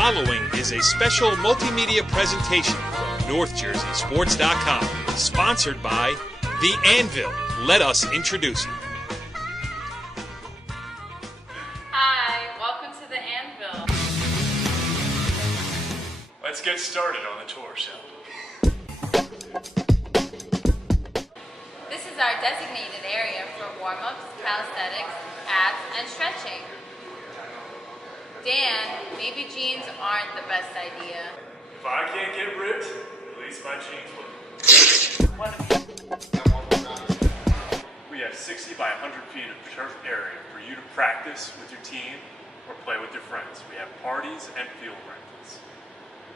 following is a special multimedia presentation from NorthJerseySports.com, sponsored by The Anvil. Let us introduce you. Hi, welcome to The Anvil. Let's get started on the tour, shall we? This is our designated area for warm-ups, calisthenics, abs, and stretching. Dan, maybe jeans aren't the best idea. If I can't get ripped, at least my jeans will. We have 60 by 100 feet of turf area for you to practice with your team or play with your friends. We have parties and field rentals.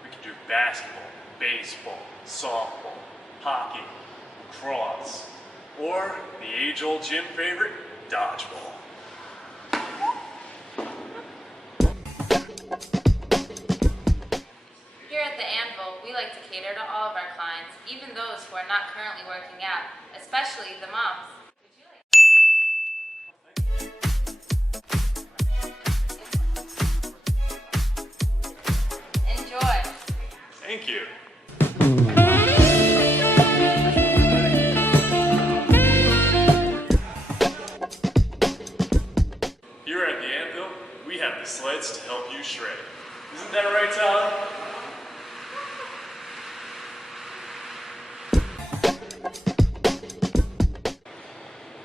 We can do basketball, baseball, softball, hockey, lacrosse, or the age-old gym favorite, dodgeball. Here at The Anvil, we like to cater to all of our clients, even those who are not currently working out, especially the moms. Enjoy. Thank you. Here at The Anvil, we have the sleds to help you shred. Isn't that right, Tyler?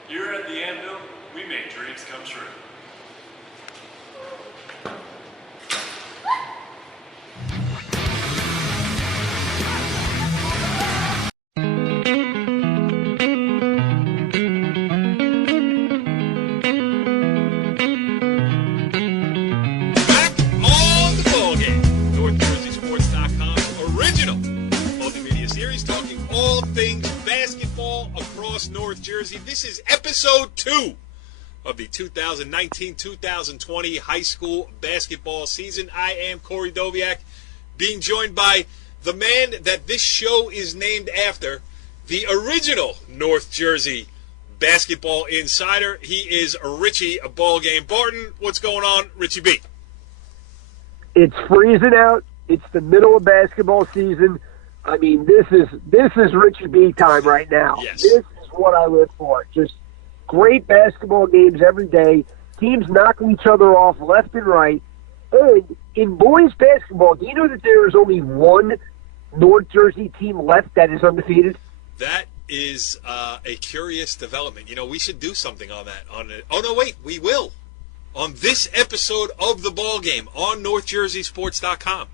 Here at The Anvil, we make dreams come true. Back on the Ballgame, NorthJerseySports.com original multimedia series talking all things basketball across North Jersey. This is episode 2 of the 2019-2020 high school basketball season. I am Corey Doviak, being joined by the man that this show is named after, the original North Jersey basketball insider. He is Richie Ballgame Barton. What's going on, Richie B? It's freezing out. It's the middle of basketball season. I mean, this is Richie B time right now. Yes. This is what I live for. Just great basketball games every day. Teams knocking each other off left and right. And in boys basketball, do you know that there is only one North Jersey team left that is undefeated? That is a curious development. You know, we should do something on that. Oh, no, wait, we will. On this episode of the Ball Game on NorthJerseySports.com,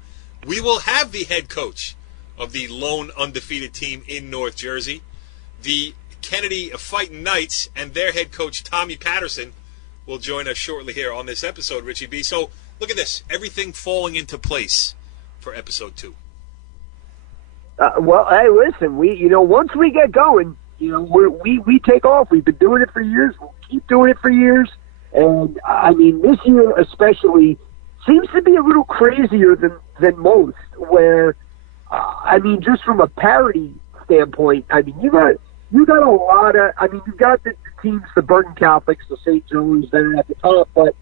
we will have the head coach of the lone undefeated team in North Jersey, the Kennedy Fighting Knights, and their head coach, Tommy Patterson, will join us shortly here on this episode, Richie B. So, look at this. Everything falling into place for episode 2. Well, hey, listen, once we get going, we take off. We've been doing it for years. We'll keep doing it for years. And, I mean, this year especially seems to be a little crazier than most, where, just from a parity standpoint, I mean, you got a lot of, you've got the teams, the Burton Catholics, the St. Joe's that are at the top, but,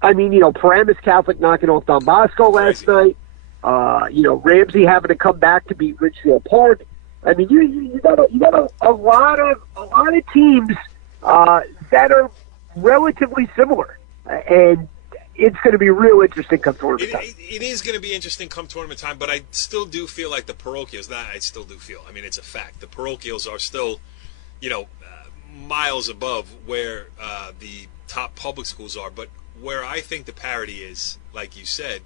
Paramus Catholic knocking off Don Bosco last night. Ramsey having to come back to beat Richfield Park. I mean, you got a lot of teams that are relatively similar, and it's going to be real interesting come tournament time. It is going to be interesting come tournament time, but I still do feel like the parochials. It's a fact. The parochials are still, miles above where the top public schools are. But where I think the parity is, like you said,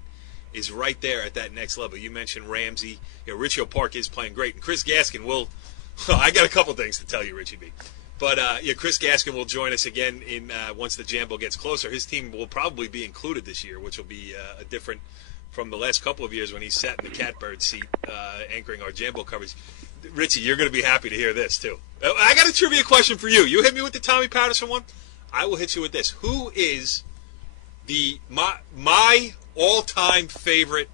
is right there at that next level. You mentioned Ramsey. Richfield Park is playing great. And Chris Gaskin will – I got a couple things to tell you, Richie B. But, Chris Gaskin will join us again once the Jambo gets closer. His team will probably be included this year, which will be different from the last couple of years when he sat in the catbird seat anchoring our Jambo coverage. Richie, you're going to be happy to hear this, too. I got a trivia question for you. You hit me with the Tommy Patterson one. I will hit you with this. Who is my all-time favorite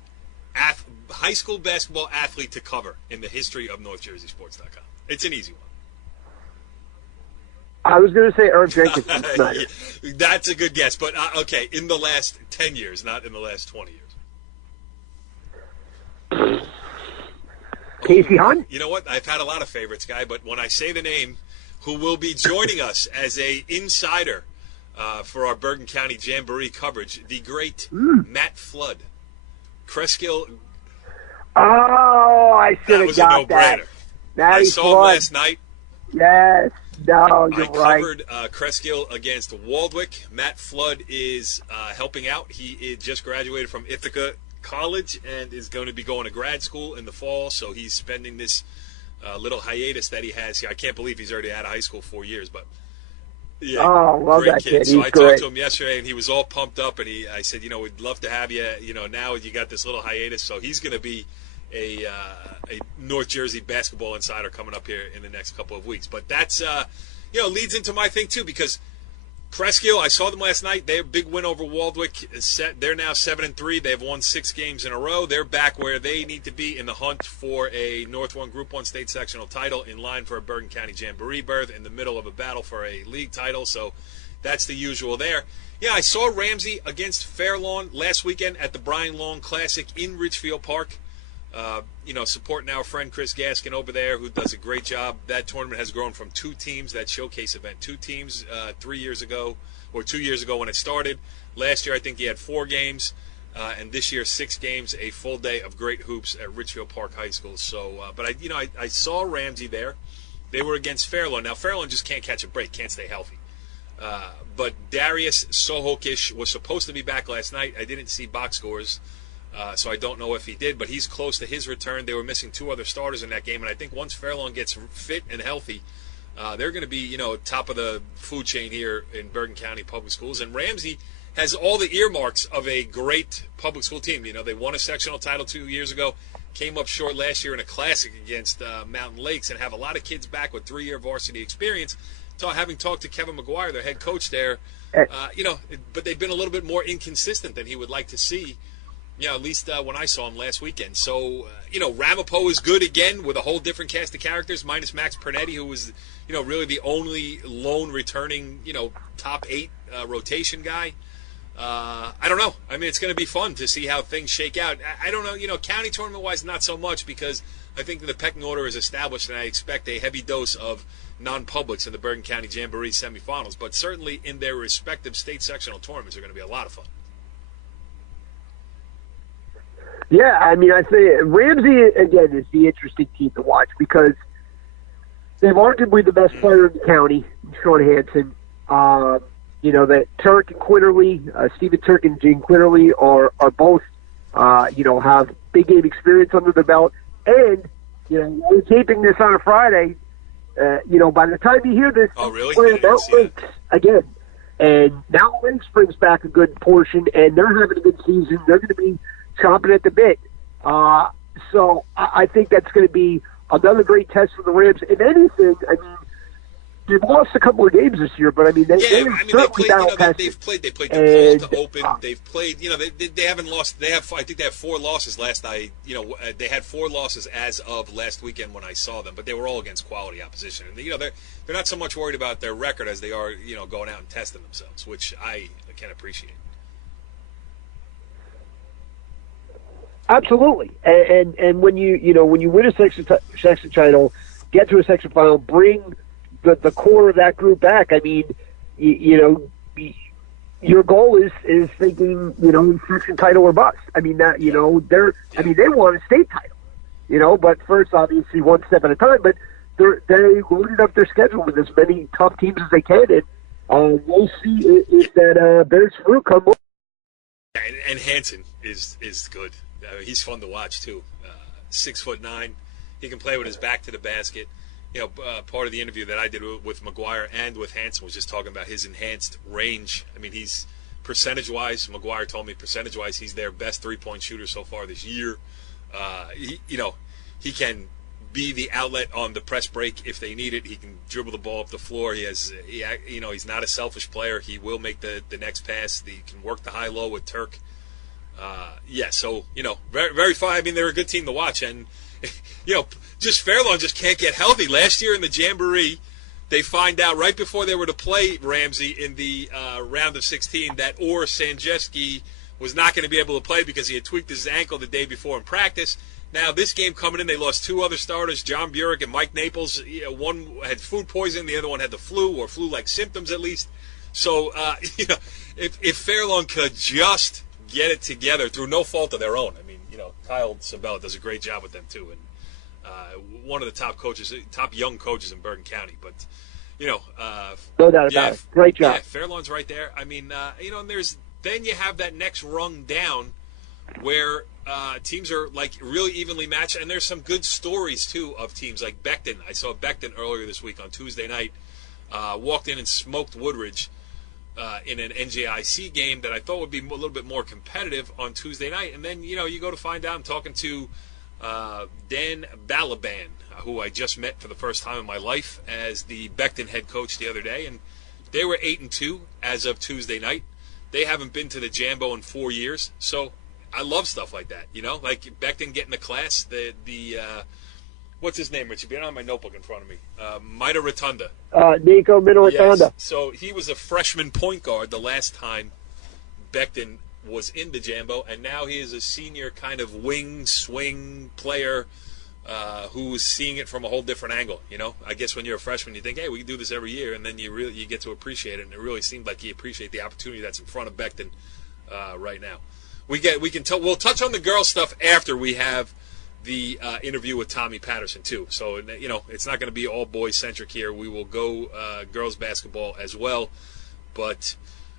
high school basketball athlete to cover in the history of NorthJerseySports.com? It's an easy one. I was going to say Irv Jenkins. That's a good guess, but okay, in the last 10 years, not in the last 20 years. Casey Hunt? You know what? I've had a lot of favorites, Guy, but when I say the name, who will be joining us as a insider for our Bergen County Jamboree coverage, the great Matt Flood. Kreskill. Oh, I should That have got that. I saw him last night. Yes. No, you're I right. covered Kreskill against Waldwick. Matt Flood is helping out. He just graduated from Ithaca College and is going to be going to grad school in the fall, so he's spending this little hiatus that he has here. I can't believe he's already out of high school 4 years, but yeah, love great that kid. kid. So He's I great. talked to him yesterday, and he was all pumped up, and I said, we'd love to have you. Now you got this little hiatus, so he's going to be a North Jersey basketball insider coming up here in the next couple of weeks. But that's leads into my thing too, because Kreskill, I saw them last night. They have a big win over Waldwick. They're now 7-3. They've won 6 games in a row. They're back where they need to be in the hunt for a North 1 Group 1 state sectional title, in line for a Bergen County Jamboree berth, in the middle of a battle for a league title. So that's the usual there. Yeah, I saw Ramsey against Fairlawn last weekend at the Brian Long Classic in Richfield Park. Supporting our friend Chris Gaskin over there, who does a great job. That tournament has grown from 2 teams, that showcase event, 2 teams 3 years ago, or 2 years ago when it started. Last year, I think he had 4 games, and this year 6 games, a full day of great hoops at Richfield Park High School. So, but I saw Ramsey there. They were against Fairlawn. Now, Fairlawn just can't catch a break, can't stay healthy. But Darius Sohokish was supposed to be back last night. I didn't see box scores. So I don't know if he did, but he's close to his return. They were missing 2 other starters in that game, and I think once Fairlawn gets fit and healthy, they're going to be, top of the food chain here in Bergen County Public Schools. And Ramsey has all the earmarks of a great public school team. They won a sectional title 2 years ago, came up short last year in a classic against Mountain Lakes, and have a lot of kids back with 3-year varsity experience. So having talked to Kevin McGuire, their head coach there, but they've been a little bit more inconsistent than he would like to see. Yeah, at least when I saw him last weekend. So, Ramapo is good again with a whole different cast of characters, minus Max Pernetti, who was, really the only lone returning, top 8 rotation guy. I don't know. I mean, it's going to be fun to see how things shake out. I don't know, county tournament-wise, not so much, because I think the pecking order is established, and I expect a heavy dose of non-publics in the Bergen County Jamboree semifinals. But certainly in their respective state sectional tournaments are going to be a lot of fun. Yeah, I mean, I say Ramsey, again, is the interesting team to watch because they've arguably the best player in the county, Sean Hansen. That Turk and Quinterly, Stephen Turk and Gene Quinterly are both, have big game experience under their belt. And, we're taping this on a Friday. By the time you hear this, oh, really? Mount Lakes again. And now Lakes brings back a good portion, and they're having a good season. They're going to be chomping at the bit. So I think that's going to be another great test for the Rams. If anything, I mean, they've lost a couple of games this year, but I mean, they've played, they've played DePaul to open. They've played, they haven't lost. I think they have 4 losses last night. They had 4 losses as of last weekend when I saw them, but they were all against quality opposition. And they're not so much worried about their record as they are, going out and testing themselves, which I can appreciate. Absolutely, and when you win a section title, get to a section final, bring the core of that group back. I mean, your goal is thinking section title or bust. I mean that I mean they want a state title, but first obviously one step at a time. But they loaded up their schedule with as many tough teams as they can, and we'll see if that bears fruit come. And Hansen is good. He's fun to watch too. 6'9", he can play with his back to the basket. Part of the interview that I did with McGuire and with Hansen was just talking about his enhanced range. I mean, he's percentage-wise. McGuire told me percentage-wise, he's their best 3-point shooter so far this year. He can be the outlet on the press break if they need it. He can dribble the ball up the floor. He's not a selfish player. He will make the next pass. He can work the high-low with Turk. So, very, very fun. I mean, they're a good team to watch. And, just Fairlawn just can't get healthy. Last year in the Jamboree, they find out right before they were to play Ramsey in the round of 16 that Sanjeski was not going to be able to play because he had tweaked his ankle the day before in practice. Now, this game coming in, they lost two other starters, John Burek and Mike Naples. One had food poisoning, the other one had the flu, or flu-like symptoms at least. So, if Fairlawn could just get it together through no fault of their own. I mean, Kyle Sabella does a great job with them, too. And one of the top young coaches in Bergen County. But, no doubt about it. Great job. Yeah, Fairlawn's right there. I mean, and then you have that next rung down where teams are like really evenly matched, and there's some good stories too of teams like Beckton. I saw Beckton earlier this week on Tuesday night, walked in and smoked Woodridge in an NJIC game that I thought would be a little bit more competitive on Tuesday night. And then you go to find out, I'm talking to Dan Ballgame, who I just met for the first time in my life as the Beckton head coach the other day, and they were 8-2 as of Tuesday night. They haven't been to the Jambo in 4 years, so I love stuff like that, like Beckton getting the class, the what's his name, Richie? I don't have my notebook in front of me. Mida Rotunda. Nico Rotunda. Yes. So he was a freshman point guard the last time Beckton was in the Jambo, and now he is a senior kind of wing swing player who's seeing it from a whole different angle. I guess when you're a freshman, you think, hey, we can do this every year, and then you get to appreciate it, and it really seemed like he appreciated the opportunity that's in front of Beckton right now. We'll touch on the girl stuff after we have the interview with Tommy Patterson too. So it's not going to be all boys centric here. We will go girls basketball as well, but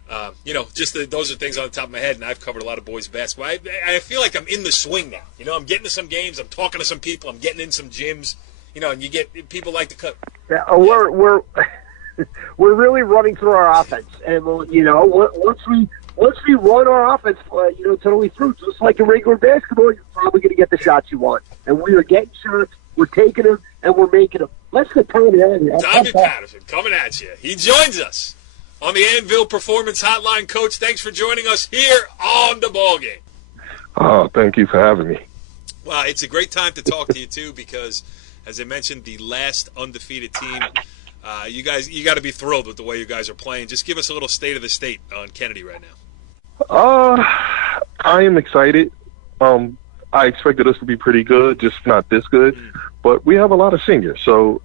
those are things on the top of my head, and I've covered a lot of boys basketball. I feel like I'm in the swing now. I'm getting to some games, I'm talking to some people, I'm getting in some gyms. And you get people like to cut. Yeah, we're really running through our offense, and once we run our offense, totally through, just like in regular basketball, you're probably going to get the shots you want. And we are getting shots, we're taking them, and we're making them. Let's get Tommy out of here. Tommy Patterson coming at you. He joins us on the Anvil Performance Hotline. Coach, thanks for joining us here on the Ballgame. Oh, thank you for having me. Well, it's a great time to talk to you, too, because, as I mentioned, the last undefeated team, you got to be thrilled with the way you guys are playing. Just give us a little state of the state on Kennedy right now. I am excited. I expected us to be pretty good, just not this good. But we have a lot of seniors, so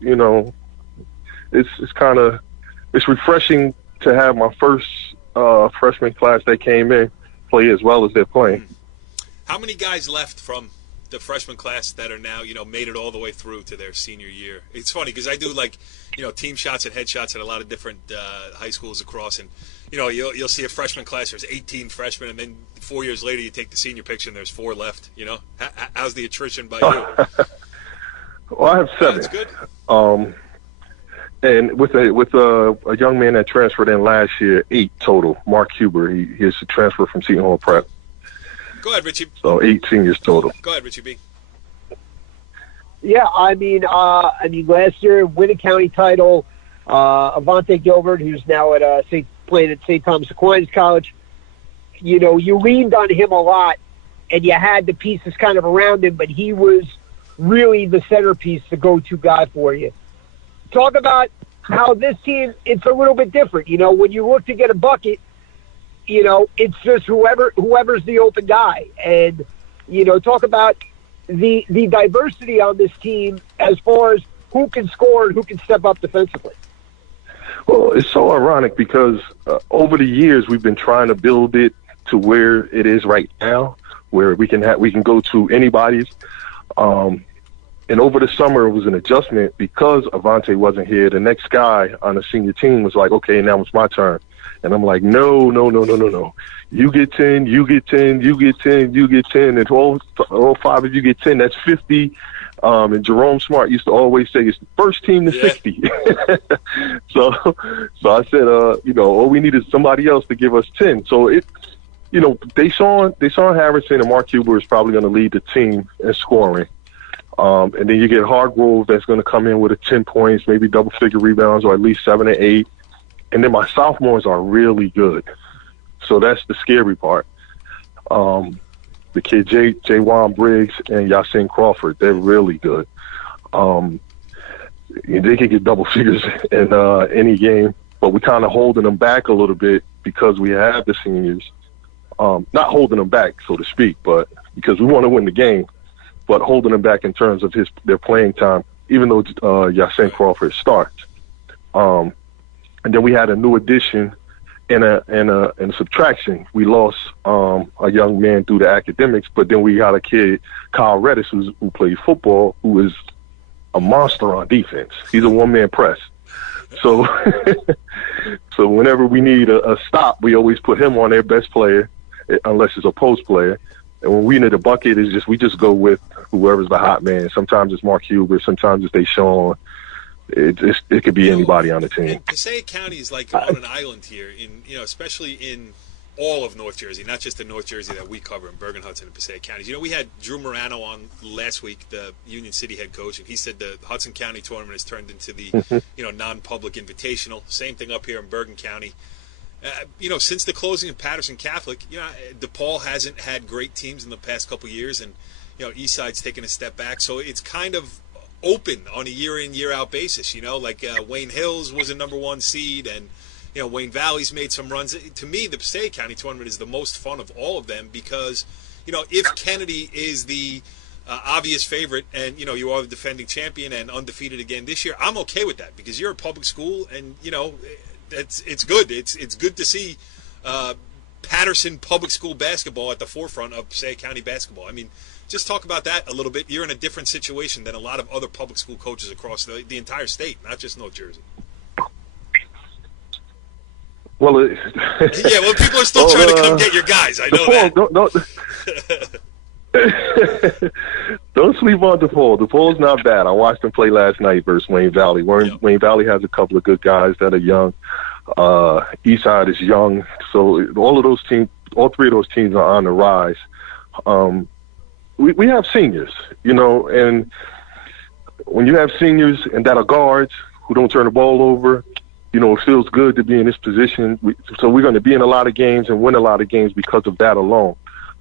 it's refreshing to have my first freshman class that came in play as well as they're playing. How many guys left from the freshman class that are now, made it all the way through to their senior year? It's funny because I do team shots and headshots at a lot of different high schools across, and you'll see a freshman class, there's 18 freshmen, and then 4 years later you take the senior picture and there's 4 left. How's the attrition by you? Well, I have 7. That's good. And with a young man that transferred in last year, 8 total. Mark Huber, he is a transfer from Seton Hall Prep. Go ahead, Richie. So 8 seniors total. Go ahead, Richie B. Yeah, I mean, last year, win a county title. Avante Gilbert, who's now at playing at St. Thomas Aquinas College. You leaned on him a lot, and you had the pieces kind of around him, but he was really the centerpiece, the go-to guy for you. Talk about how this team, it's a little bit different. When you look to get a bucket, it's just whoever's the open guy. And, talk about the diversity on this team as far as who can score and who can step up defensively. Well, it's so ironic because over the years we've been trying to build it to where it is right now, where we can go to anybody's. And over the summer, it was an adjustment because Avante wasn't here. The next guy on the senior team was like, okay, now it's my turn. And I'm like, no. You get 10, you get 10, you get 10, you get 10. And all 5 of you get 10. That's 50. And Jerome Smart used to always say it's the first team to 60. So I said, all we need is somebody else to give us 10. So Deshaun Harrison and Mark Huber is probably going to lead the team in scoring. And then you get Hargrove that's going to come in with 10 points, maybe double-figure rebounds, or at least 7 or 8. And then my sophomores are really good. So that's the scary part. The kid Jaywan Briggs and Yasin Crawford, they're really good. They can get double figures in any game, but we're kind of holding them back a little bit because we have the seniors. Not holding them back, so to speak, but because we want to win the game. but holding them back in terms of their playing time, even though Yasin Crawford starts. And then we had a new addition and a subtraction. We lost a young man due to academics, but then we got a kid, Kyle Reddish, who played football, who is a monster on defense. He's a one-man press. So so whenever we need a stop, we always put him on their best player, unless it's a post player. And when we need a bucket, we just go with whoever's the hot man. Sometimes it's Mark Huber, sometimes it's Deshaun. It could be anybody on the team. Passaic County is like on an island here, especially in all of North Jersey, not just the North Jersey that we cover in Bergen, Hudson, and Passaic counties. We had Drew Morano on last week, the Union City head coach, and he said the Hudson County tournament has turned into the non-public invitational. Same thing up here in Bergen County. Since the closing of Patterson Catholic, DePaul hasn't had great teams in the past couple of years, and Eastside's taken a step back, so it's kind of open on a year-in, year-out basis. Like Wayne Hills was a number one seed, and Wayne Valley's made some runs. To me, the Passaic County tournament is the most fun of all of them because, if Kennedy is the obvious favorite and, you are the defending champion and undefeated again this year, I'm okay with that because you're a public school and, it's good. It's good to see Patterson public school basketball at the forefront of Passaic County basketball. I mean, just talk about that a little bit. You're in a different situation than a lot of other public school coaches across the entire state, not just North Jersey. Well, people are still trying to come get your guys. I know that. Don't sleep on DePaul. DePaul's not bad. I watched them play last night versus Wayne Valley. Wayne Valley has a couple of good guys that are young. Eastside is young. So all three of those teams are on the rise. We have seniors, and when you have seniors and that are guards who don't turn the ball over, it feels good to be in this position. So we're going to be in a lot of games and win a lot of games because of that alone.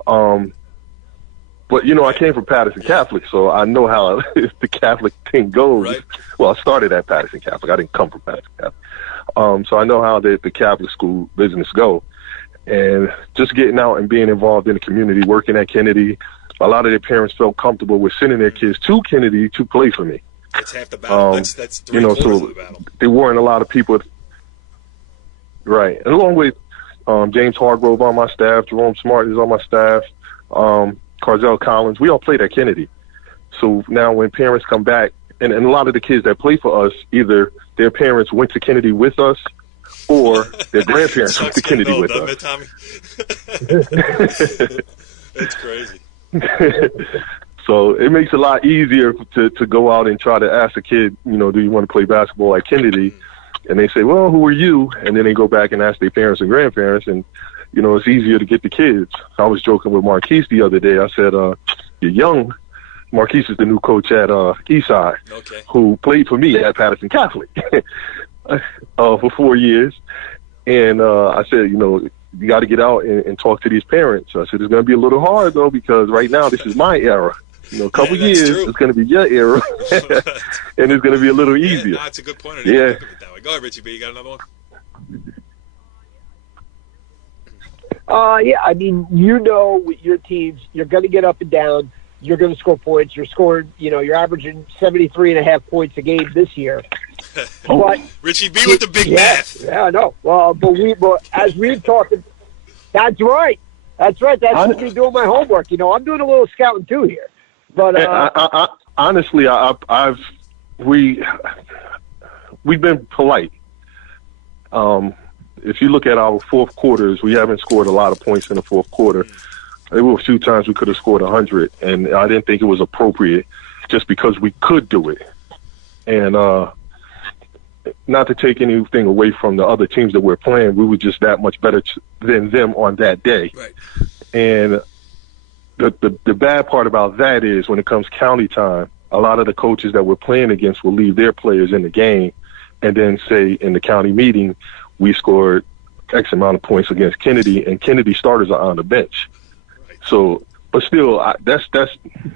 But, I came from Patterson Catholic, so I know how the Catholic thing goes. Right. Well, I started at Patterson Catholic. I didn't come from Patterson Catholic. So I know how the Catholic school business go. And just getting out and being involved in the community, working at Kennedy, a lot of their parents felt comfortable with sending their kids to Kennedy to play for me. That's half the battle. That's three-quarters of the battle. There weren't a lot of people. Right. And along with James Hargrove on my staff, Jerome Smart is on my staff, Carzell Collins, we all played at Kennedy. So now when parents come back, and a lot of the kids that play for us, either their parents went to Kennedy with us or their grandparents went to Kennedy with us. Tommy? That's crazy. So it makes it a lot easier to go out and try to ask a kid, do you want to play basketball at Kennedy? And they say, well, who are you? And then they go back and ask their parents and grandparents, and, it's easier to get the kids. I was joking with Marquise the other day. I said, you're young. Marquise is the new coach at Eastside, who played for me at Patterson Catholic for 4 years. And I said, you got to get out and talk to these parents. I said, it's going to be a little hard, though, because right now this is my era. A couple years, it's going to be your era, and it's going to be a little easier. No, it's a good point. I didn't think of it that way. Go ahead, Richie B. You got another one? I mean, with your teams, you're going to get up and down. You're going to score points. You're scoring, you're averaging 73.5 points a game this year. But Richie B with the big math. Yeah, I know. Well, but as we've talked, that's right. That's just me doing my homework. I'm doing a little scouting too here. But honestly, we've been polite. If you look at our fourth quarters, we haven't scored a lot of points in the fourth quarter. There were a few times we could have scored 100, and I didn't think it was appropriate just because we could do it. And not to take anything away from the other teams that we're playing, we were just that much better than them on that day. Right. And the bad part about that is when it comes county time, a lot of the coaches that we're playing against will leave their players in the game and then say in the county meeting, we scored X amount of points against Kennedy, and Kennedy starters are on the bench. Right. So, but still, that's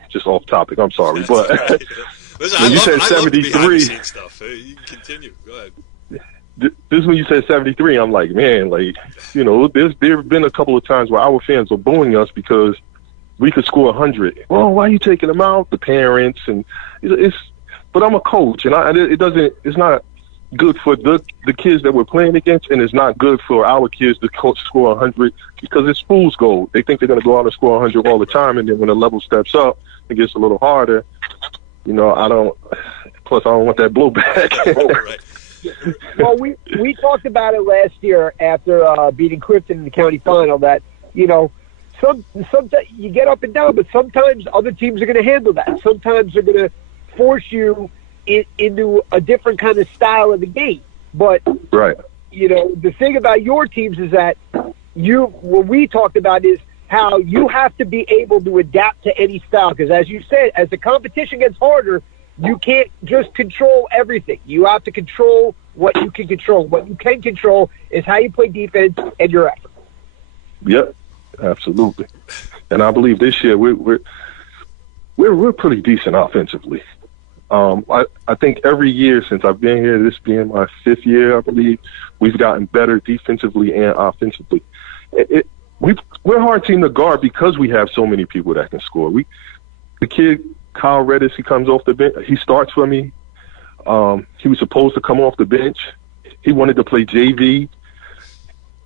just off topic. I'm sorry. But right. Listen, when you said 73, stuff. You can continue. Go ahead. This when you said 73, I'm like, man, there have been a couple of times where our fans are booing us because we could score 100. Well, why are you taking them out? The parents and but I'm a coach, and it's not good for the kids that we're playing against, and it's not good for our kids to score 100 because it's fool's gold. They think they're going to go out and score 100 all the time, and then when the level steps up, it gets a little harder. Plus I don't want that blowback. Well, we talked about it last year after beating Clifton in the county final that, sometimes you get up and down, but sometimes other teams are going to handle that. Sometimes they're going to force you into a different kind of style of the game. But, right. The thing about your teams is that what we talked about is how you have to be able to adapt to any style. Because as you said, as the competition gets harder, you can't just control everything. You have to control what you can control. What you can control is how you play defense and your effort. Yep, absolutely. And I believe this year we're pretty decent offensively. I think every year since I've been here, this being my 5th year, I believe, we've gotten better defensively and offensively. We're a hard team to guard because we have so many people that can score. The kid Kyle Redis, he comes off the bench. He starts for me. He was supposed to come off the bench. He wanted to play JV,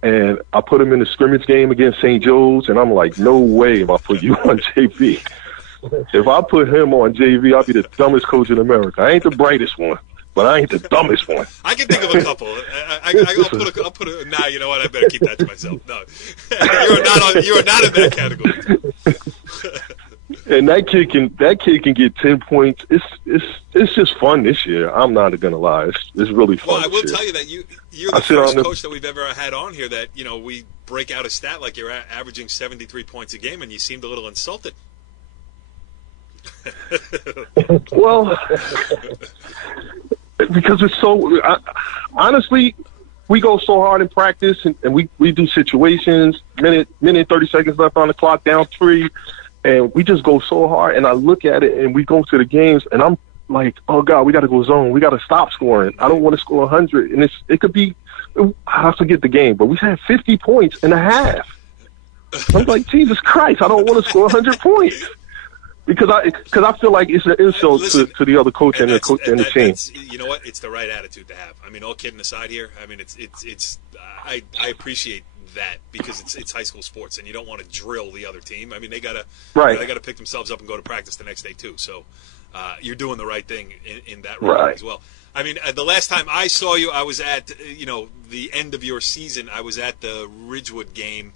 and I put him in the scrimmage game against St. Joe's, and I'm like, no way am I put you on JV. If I put him on JV, I'll be the dumbest coach in America. I ain't the brightest one, but I ain't the dumbest one. I can think of a couple. I'll put a. Nah, you know what? I better keep that to myself. No, you are not in that category. And that kid can get 10 points. It's just fun this year. I'm not gonna lie. It's really fun. Well, I will tell you that you're the first coach that we've ever had on here that we break out a stat like you're averaging 73 points a game, and you seemed a little insulted. Well, because it's so honestly, we go so hard in practice, and we do situations. Minute 30 seconds left on the clock, down 3. And we just go so hard, and I look at it, and we go to the games, and I'm like, oh, God, we got to go zone. We got to stop scoring. I don't want to score 100. And it could be – I forget the game, but we had 50 points in a half. I'm like, Jesus Christ, I don't want to score 100 points. Because I feel like it's an insult to the other coach and the team. You know what? It's the right attitude to have. I mean, all kidding aside here, I mean, I appreciate that because it's high school sports and you don't want to drill the other team. I mean, they gotta pick themselves up and go to practice the next day too. So you're doing the right thing in that regard as well. I mean, the last time I saw you, I was at the end of your season. I was at the Ridgewood game,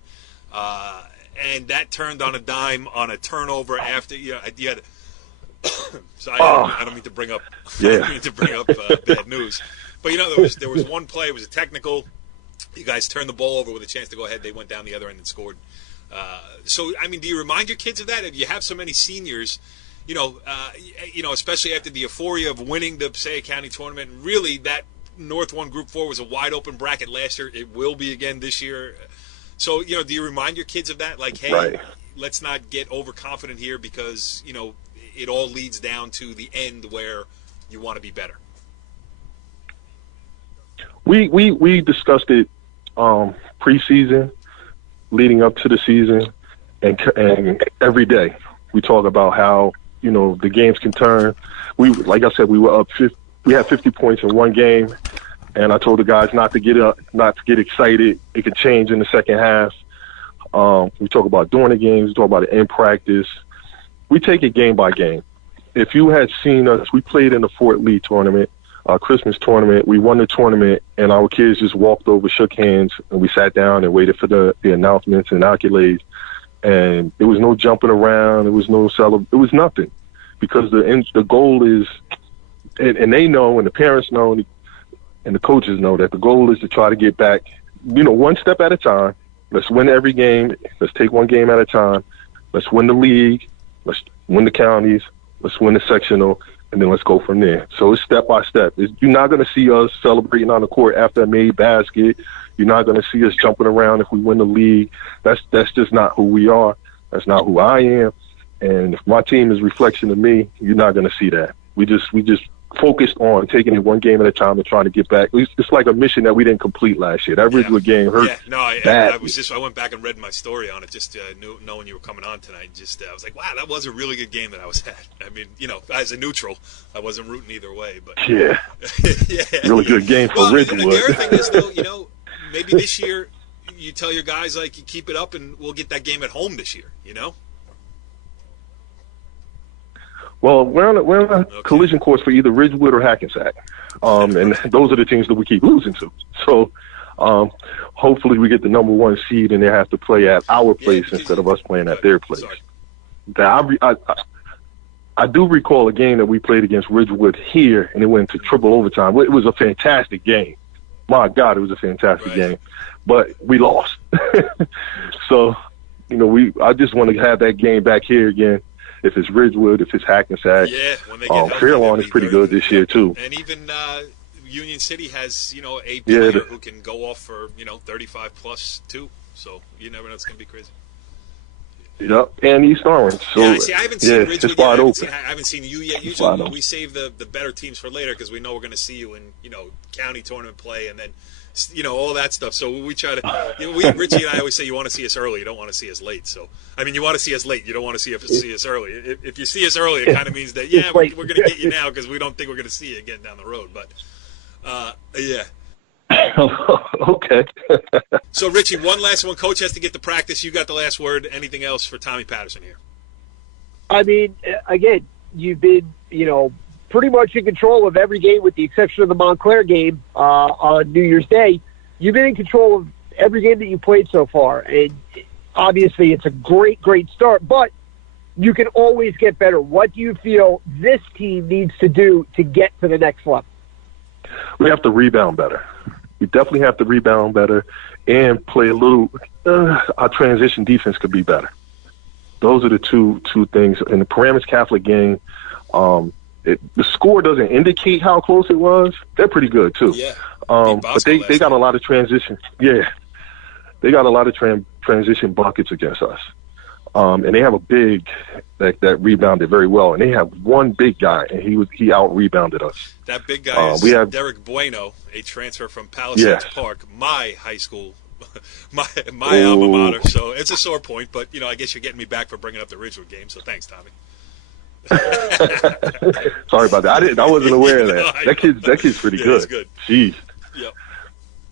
and that turned on a dime on a turnover after you had. So I don't mean to bring up bad news, but there was one play. It was a technical. You guys turned the ball over with a chance to go ahead. They went down the other end and scored. So, I mean, do you remind your kids of that? If you have so many seniors, especially after the euphoria of winning the Passaic County tournament, really that North 1 Group 4 was a wide open bracket last year. It will be again this year. So, do you remind your kids of that? Like, hey, let's not get overconfident here because, it all leads down to the end where you want to be better. We discussed it preseason, leading up to the season, and every day we talk about how the games can turn. Like I said, we were up. We had 50 points in one game, and I told the guys not to get excited. It could change in the second half. We talk about during the games. We talk about it in practice. We take it game by game. If you had seen us, we played in the Fort Lee tournament. Our Christmas tournament. We won the tournament, and our kids just walked over, shook hands, and we sat down and waited for the announcements and accolades. And there was no jumping around. There was no it was nothing, because the goal is, and they know, and the parents know, and the coaches know that the goal is to try to get back, one step at a time. Let's win every game. Let's take one game at a time. Let's win the league. Let's win the counties. Let's win the sectional. And then let's go from there. So it's step by step. You're not going to see us celebrating on the court after a made basket. You're not going to see us jumping around if we win the league. That's just not who we are. That's not who I am. And if my team is a reflection of me, you're not going to see that. We just focused on taking it one game at a time and trying to get back. It's like a mission that we didn't complete last year. That Ridgewood game hurt. Yeah, no, I went back and read my story on it, just knowing you were coming on tonight. I was like, wow, that was a really good game that I was at. I mean, as a neutral, I wasn't rooting either way, but yeah, yeah, really good game for Ridgewood. And the other thing is, though, maybe this year you tell your guys, like, you keep it up, and we'll get that game at home this year. Well, we're on a collision course for either Ridgewood or Hackensack, and those are the teams that we keep losing to. So, hopefully, we get the number one seed, and they have to play at our place instead of us playing at their place. I do recall a game that we played against Ridgewood here, and it went to triple overtime. It was a fantastic game. My God, it was a fantastic game, but we lost. So, I just want to have that game back here again. If it's Ridgewood, if it's Hackensack. Yeah, when they get healthy, Fairlawn is pretty good this year, too. And even Union City has, a player who can go off for, 35 plus, too. So you never know. It's going to be crazy. Yep, and East Orange. So, I haven't seen Ridgewood it's wide open. I haven't seen you yet. Usually we save the better teams for later because we know we're going to see you in, county tournament play and then, all that stuff. So we try to, Richie and I always say you want to see us early. You don't want to see us late. So, you want to see us late. You don't want to see us early. If you see us early, it kind of means that, we're going to get you now because we don't think we're going to see you again down the road. But, yeah. Okay. So, Richie, one last one. Coach has to get to practice. You got the last word. Anything else for Tommy Patterson here? I mean, again, you've been, pretty much in control of every game with the exception of the Montclair game on New Year's Day. You've been in control of every game that you played so far. And obviously it's a great, great start, but you can always get better. What do you feel this team needs to do to get to the next level? We have to rebound better. We definitely have to rebound better and play a little our transition defense could be better. Those are the two things. In the Paramus Catholic game, the score doesn't indicate how close it was. They're pretty good, too. Yeah. But they got a lot of transition. Yeah. They got a lot of transition buckets against us. And they have a big that rebounded very well. And they have one big guy, and he out-rebounded us. That big guy is Derek Bueno, a transfer from Palisades Park, my high school, my alma mater. So it's a sore point, but, I guess you're getting me back for bringing up the Ridgewood game, so thanks, Tommy. Sorry about that. I wasn't aware of that. That kid's pretty good. He's good. Jeez. Yep.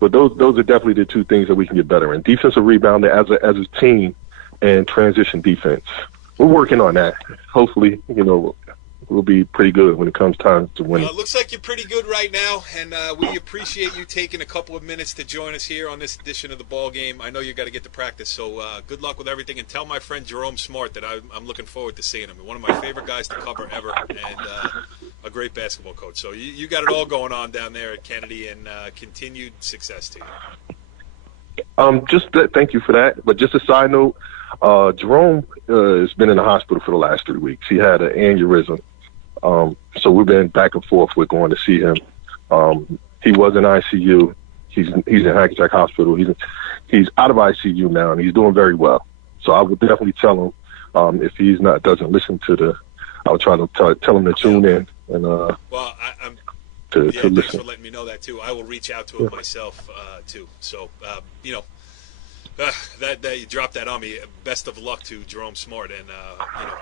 But those are definitely the two things that we can get better in. Defensive rebounding as a team and transition defense. We're working on that. Hopefully, we'll be pretty good when it comes time to win. It looks like you're pretty good right now, and we appreciate you taking a couple of minutes to join us here on this edition of the Ball Game. I know you got to get to practice, so good luck with everything, and tell my friend Jerome Smart that I'm looking forward to seeing him. One of my favorite guys to cover ever, and a great basketball coach. So you got it all going on down there at Kennedy, and continued success to you. Thank you for that. But just a side note, Jerome has been in the hospital for the last 3 weeks. He had an aneurysm. So we've been back and forth with going to see him. He was in ICU. He's in Hackensack Hospital. He's out of ICU now, and he's doing very well. So I would definitely tell him if he's doesn't listen to I'll try to tell him to tune in and I'm to thanks listen. for letting me know that too. I will reach out to him myself too. So that you dropped that on me. Best of luck to Jerome Smart and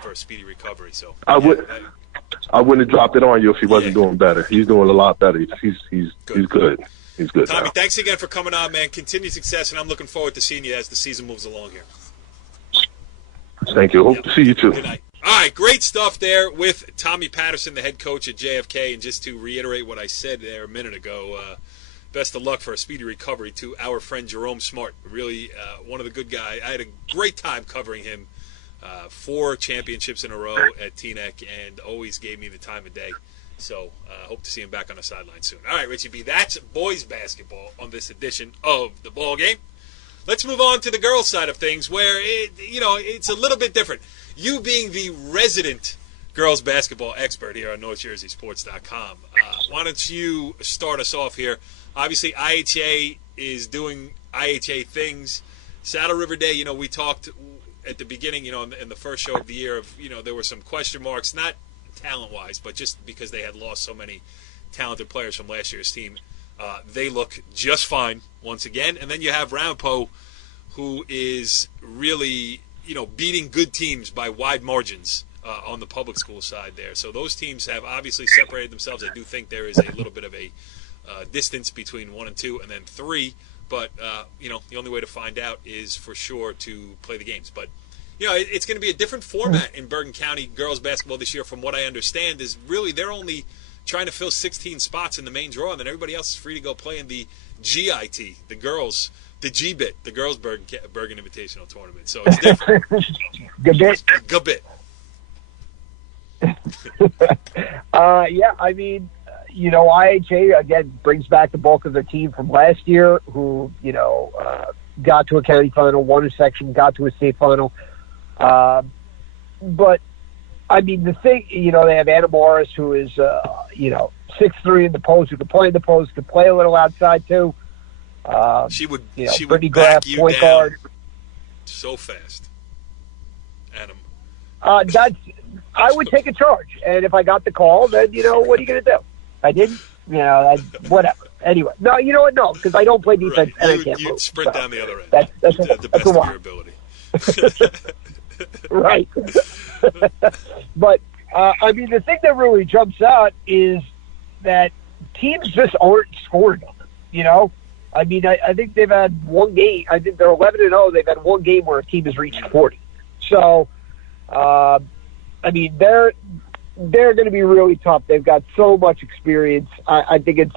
for a speedy recovery. So I wouldn't have dropped it on you if he wasn't doing better. He's doing a lot better. He's good. He's good. Tommy, now. Thanks again for coming on, man. Continued success, and I'm looking forward to seeing you as the season moves along here. Thank you. Hope to see you too. Good night. All right, great stuff there with Tommy Patterson, the head coach at JFK. And just to reiterate what I said there a minute ago, best of luck for a speedy recovery to our friend Jerome Smart. Really one of the good guys. I had a great time covering him. 4 championships in a row at TNEC, and always gave me the time of day. So hope to see him back on the sideline soon. All right, Richie B, that's boys basketball on this edition of the Ball Game. Let's move on to the girls' side of things, where it's a little bit different. You being the resident girls' basketball expert here on NorthJerseySports.com, why don't you start us off here? Obviously, IHA is doing IHA things. Saddle River Day, we talked at the beginning, in the first show of the year, of there were some question marks, not talent-wise, but just because they had lost so many talented players from last year's team, they look just fine once again. And then you have Ramapo, who is really, beating good teams by wide margins on the public school side there. So those teams have obviously separated themselves. I do think there is a little bit of a distance between 1 and 2 and then 3. But, the only way to find out is for sure to play the games. But, it's going to be a different format in Bergen County girls basketball this year, from what I understand, is really they're only trying to fill 16 spots in the main draw, and then everybody else is free to go play in the GIT, the girls, the G-Bit, the girls Bergen Invitational Tournament. So it's different. Good bit. Good bit. Yeah, I mean, IHA, again, brings back the bulk of their team from last year who, got to a county final, won a section, got to a state final. But, I mean, the thing, they have Anna Morris, who is, 6'3" in the post, who can play in the post, can play a little outside, too. She would Brittany back Graff, you point down guard. so fast. Adam. I would take a charge. And if I got the call, then, what are you going to do? I didn't, whatever. Anyway, no, you know what? No, because I don't play defense and I can't move. You'd sprint down the other end. That's the best of your ability. Right. But, I mean, the thing that really jumps out is that teams just aren't scoring on them, I mean, I think they've had one game. I think they're 11-0. They've had one game where a team has reached 40. So, I mean, they're going to be really tough. They've got so much experience. I think it's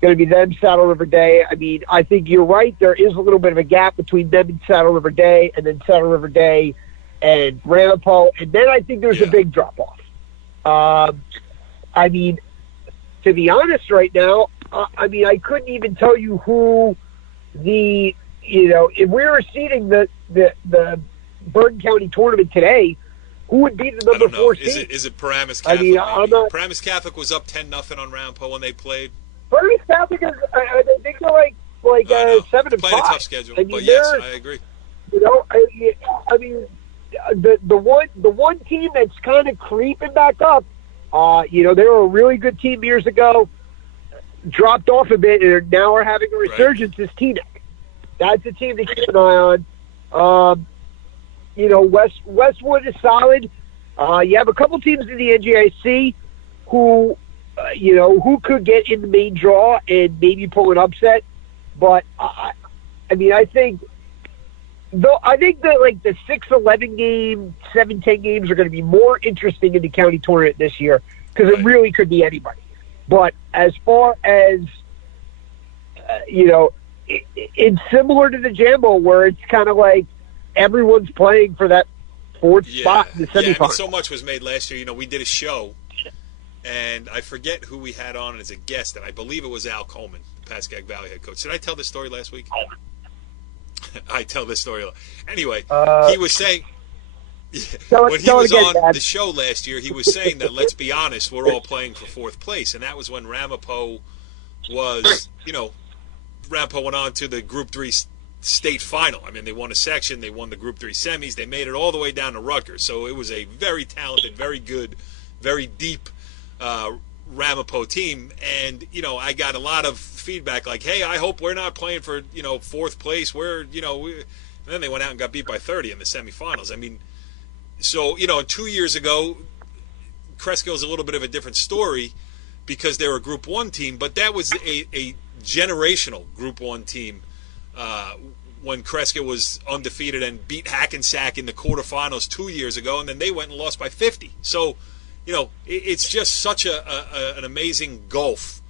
going to be them, Saddle River Day. I mean, I think you're right. There is a little bit of a gap between them and Saddle River Day, and then Saddle River Day and Ramapo. And then I think there's a big drop-off. I mean, to be honest right now, I mean, I couldn't even tell you who if we were seeding the Bergen County tournament today, who would be the number 4 seed? Is it Paramus Catholic? I mean, I'm not. Paramus Catholic was up 10-0 on Ramapo when they played. Paramus Catholic is, I think they're like 7-5. Playing a tough schedule, I mean, but yes, I agree. I mean, the one team that's kind of creeping back up. They were a really good team years ago, dropped off a bit, and now are having a resurgence. Is Teaneck. That's a team to keep an eye on. Westwood is solid. You have a couple teams in the NGIC who could get in the main draw and maybe pull an upset. But I think that the 6-11 game, 7-10 games are going to be more interesting in the county tournament this year because it really could be anybody. But as far as it's similar to the Jambo where it's kind of like everyone's playing for that 4th spot in the semifinals. Yeah, I mean, so much was made last year. We did a show, and I forget who we had on as a guest, and I believe it was Al Coleman, the Pascagoula Valley head coach. Did I tell this story last week? I tell this story. Anyway, he was saying when he was on the show last year, he was saying that, let's be honest, we're all playing for 4th place, and that was when Ramapo was, Ramapo went on to the Group 3 state final. I mean, they won a section, they won the Group 3 semis, they made it all the way down to Rutgers. So it was a very talented, very good, very deep Ramapo team. And, I got a lot of feedback like, hey, I hope we're not playing for, 4th place. And then they went out and got beat by 30 in the semifinals. I mean, so, 2 years ago, Cresco's a little bit of a different story because they were a Group 1 team, but that was a generational Group 1 team when Cresco was undefeated and beat Hackensack in the quarterfinals 2 years ago, and then they went and lost by 50. So, it's just such an amazing gulf,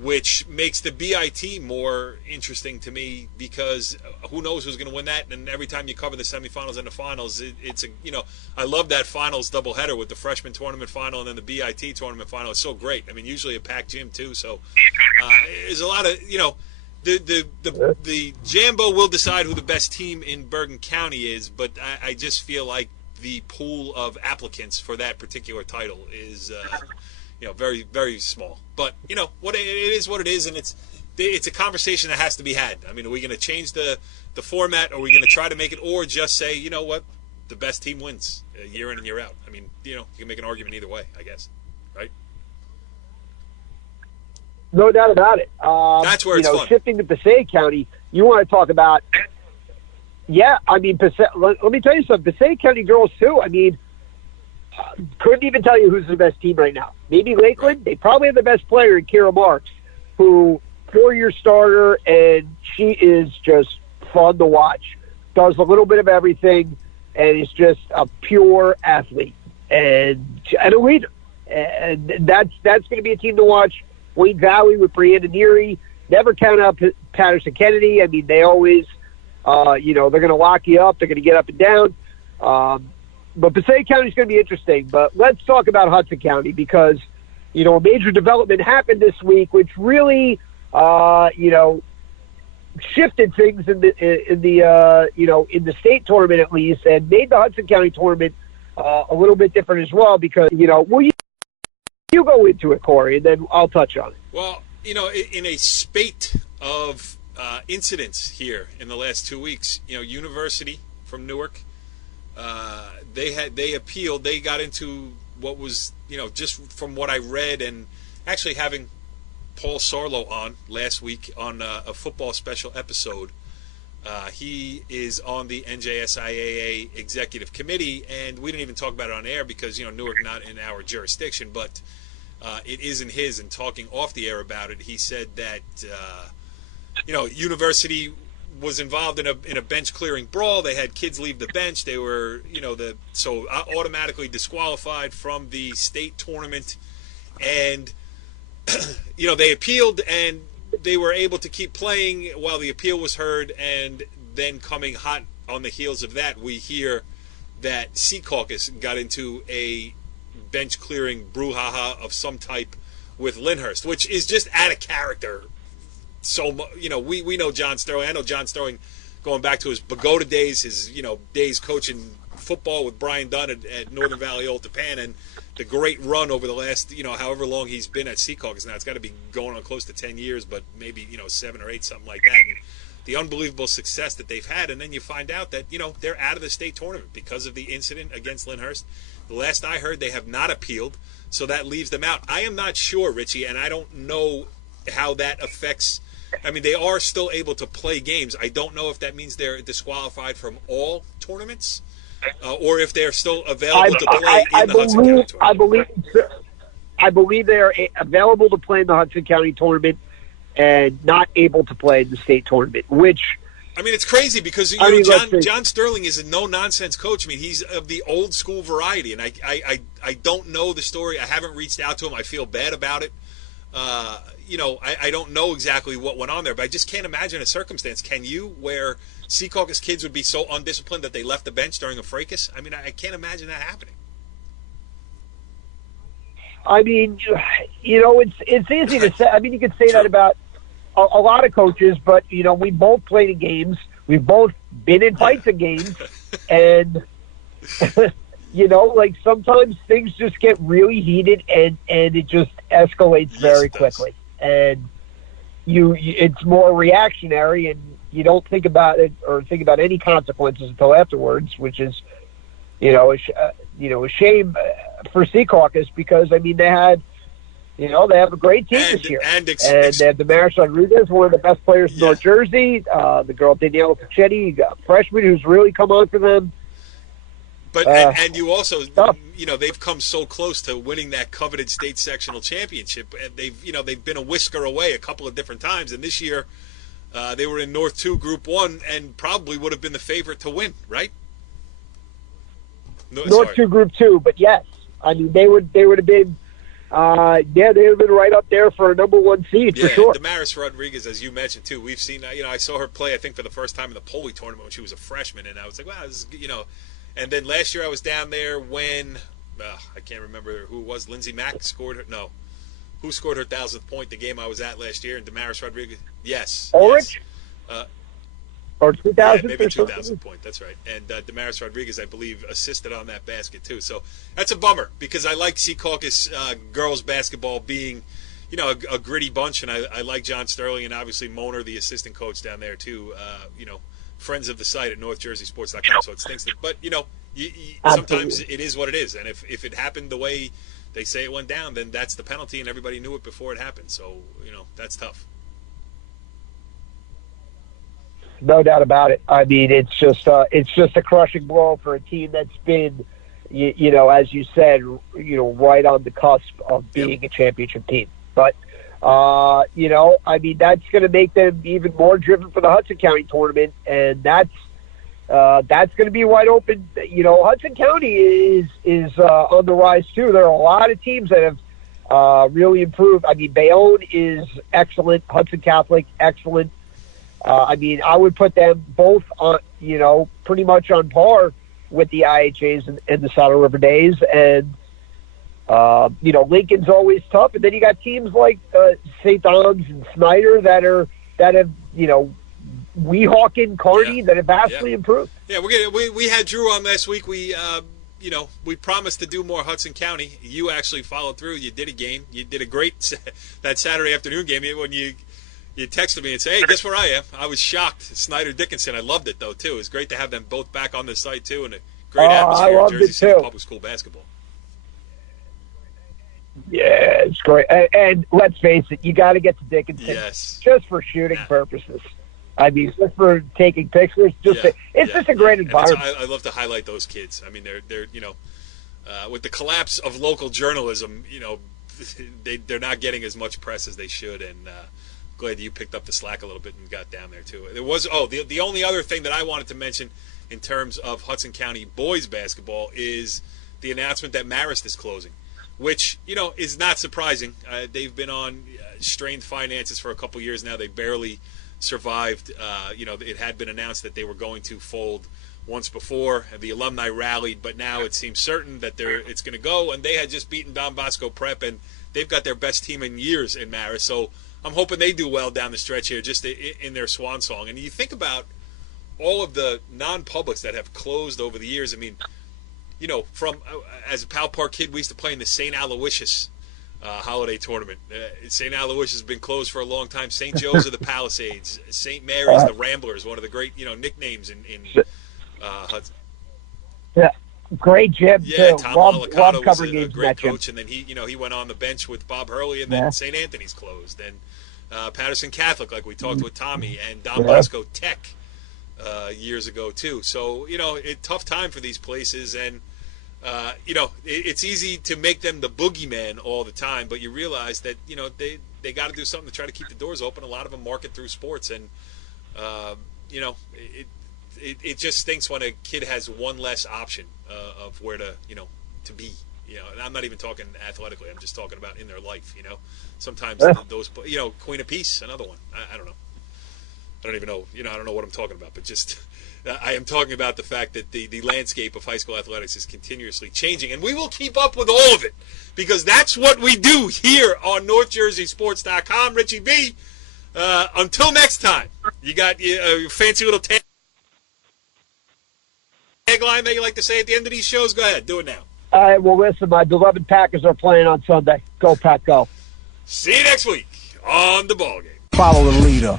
which makes the BIT more interesting to me because who knows who's going to win that, and every time you cover the semifinals and the finals, it's I love that finals doubleheader with the freshman tournament final and then the BIT tournament final. It's so great. I mean, usually a packed gym too, so there's a lot of, The Jambo will decide who the best team in Bergen County is, but I just feel like the pool of applicants for that particular title is, very, very small. But what it is, what it is, and it's a conversation that has to be had. I mean, are we going to change the format? Are we going to try to make it, or just say, the best team wins year in and year out. I mean, you can make an argument either way, I guess, right? No doubt about it. That's where it's fun. Shifting to Passaic County, you want to talk about, yeah, I mean, let me tell you something. Passaic County girls, too, I mean, couldn't even tell you who's the best team right now. Maybe Lakeland. Right. They probably have the best player in Kira Marks, who 4-year starter, and she is just fun to watch. Does a little bit of everything, and is just a pure athlete and a leader. And that's going to be a team to watch. Wayne Valley with Brianna Neary. Never count out Patterson Kennedy. I mean, they always, they're going to lock you up. They're going to get up and down. But Passaic County is going to be interesting. But let's talk about Hudson County because, a major development happened this week, which really, shifted things in the state tournament at least, and made the Hudson County tournament a little bit different as well. Because you go into it, Corey, and then I'll touch on it. Well, in a spate of incidents here in the last 2 weeks, University from Newark, they appealed. They got into what was, just from what I read, and actually having Paul Sarlo on last week on a football special episode. He is on the NJSIAA executive committee, and we didn't even talk about it on air because, Newark not in our jurisdiction, but it is in his. And talking off the air about it, he said that, University was involved in a bench clearing brawl. They had kids leave the bench. They were, so automatically disqualified from the state tournament. And, they appealed and they were able to keep playing while the appeal was heard. And then coming hot on the heels of that, we hear that Sea Caucus got into a bench clearing brouhaha of some type with Lyndhurst, which is just out of character. So, we know John Sterling. I know John Sterling going back to his Pagoda days, his, days coaching football with Brian Dunn at Northern Valley Old Japan, and the great run over the last, however long he's been at Sea Caucus now. It's got to be going on close to 10 years, but maybe, 7 or 8, something like that. And the unbelievable success that they've had. And then you find out that, they're out of the state tournament because of the incident against Lyndhurst. The last I heard, they have not appealed, so that leaves them out. I am not sure, Richie, and I don't know how that affects. I mean, they are still able to play games. I don't know if that means they're disqualified from all tournaments or if they're still available to play in the Hudson County tournament. I believe they are available to play in the Hudson County tournament and not able to play in the state tournament, which... I mean, it's crazy because John Sterling is a no-nonsense coach. I mean, he's of the old-school variety, and I don't know the story. I haven't reached out to him. I feel bad about it. I don't know exactly what went on there, but I just can't imagine a circumstance. Can you, where Sea Caucus kids would be so undisciplined that they left the bench during a fracas? I mean, I can't imagine that happening. I mean, it's easy to say. I mean, you could say that about a lot of coaches, but, we both played in games. We've both been in fights in games. And, sometimes things just get really heated and it just escalates very quickly. And it's more reactionary, and you don't think about it or think about any consequences until afterwards, which is, a shame for Sea Caucus because, I mean, they have a great team this year. And they have Damaris Rodriguez, one of the best players in North Jersey. The girl Daniela Pachetti, a freshman who's really come on for them. But and you also, they've come so close to winning that coveted state sectional championship, and they've been a whisker away a couple of different times. And this year, they were in North 2, Group 1, and probably would have been the favorite to win, right? North 2, Group 2, but yes, I mean they would have been, they would have been right up there for a number 1 seed for sure. Damaris Rodriguez, as you mentioned too, we've seen. I saw her play, I think, for the first time in the Poli tournament when she was a freshman, and I was like, wow, this is, And then last year I was down there when, I can't remember who it was, Lindsay Mack scored her, no. Who scored her 1,000th point the game I was at last year? And Damaris Rodriguez, yes. Ulrich? Yes. Or 2,000? Yeah, maybe 2,000 point, that's right. And Damaris Rodriguez, I believe, assisted on that basket too. So that's a bummer because I like Sea Caucus girls basketball being, a gritty bunch. And I like John Sterling and obviously Moner, the assistant coach down there too, friends of the site at NorthJerseySports.com. So it stinks. But sometimes it is what it is, and if it happened the way they say it went down, then that's the penalty, and everybody knew it before it happened. So that's tough. No doubt about it. I mean, it's just a crushing blow for a team that's been, as you said, right on the cusp of being a championship team. But, I mean, that's going to make them even more driven for the Hudson County tournament, and that's going to be wide open. Hudson County is on the rise too. There are a lot of teams that have really improved. I mean, Bayonne is excellent. Hudson Catholic, excellent. I mean, I would put them both on, pretty much on par with the IHAs and the Saddle River Days. And, Lincoln's always tough. And then you got teams like St. John's and Snyder that have, Weehawken, Kearney that have vastly improved. Yeah, we had Drew on last week. We promised to do more Hudson County. You actually followed through. You did a game. You did a great that Saturday afternoon game when you texted me and said, "Hey, guess where I am?" I was shocked. Snyder Dickinson. I loved it though too. It was great to have them both back on the site too, and a great atmosphere at Jersey City Public School basketball. Yeah, it's great. And let's face it, you got to get to Dickinson just for shooting purposes. I mean, just for taking pictures. It's just a great environment. I love to highlight those kids. I mean, they're with the collapse of local journalism, they're not getting as much press as they should, and glad you picked up the slack a little bit and got down there too. There was the only other thing that I wanted to mention in terms of Hudson County boys basketball is the announcement that Marist is closing, which is not surprising. They've been on strained finances for a couple years now. They barely survived. It had been announced that they were going to fold once before. The alumni rallied, but now it seems certain that it's going to go. And they had just beaten Don Bosco Prep, and they've got their best team in years in Marist. So I'm hoping they do well down the stretch here, just in their swan song. And you think about all of the non-publics that have closed over the years. I mean, from as a Pal Park kid, we used to play in the St. Aloysius holiday tournament. St. Aloysius has been closed for a long time. St. Joe's of the Palisades, St. Mary's, the Ramblers, one of the great nicknames in Hudson. Yeah, great gym too. Tom Alicado was a great gym. coach, and then he went on the bench with Bob Hurley, and then St. Anthony's closed, and Patterson Catholic, like we talked with Tommy, and Don Bosco Tech years ago too. So tough time for these places, and it's easy to make them the boogeyman all the time, but you realize that they got to do something to try to keep the doors open. A lot of them market through sports, and it just stinks when a kid has one less option of where to be. And I'm not even talking athletically. I'm just talking about in their life. Sometimes those Queen of Peace, another one. I don't know. I don't even know. I don't know what I'm talking about, but just. I am talking about the fact that the landscape of high school athletics is continuously changing, and we will keep up with all of it because that's what we do here on NorthJerseySports.com. Richie B, until next time, you got a fancy little tagline that you like to say at the end of these shows? Go ahead, do it now. All right, well, listen, my beloved Packers are playing on Sunday. Go, Pack, go. See you next week on the Ballgame. Follow the leader.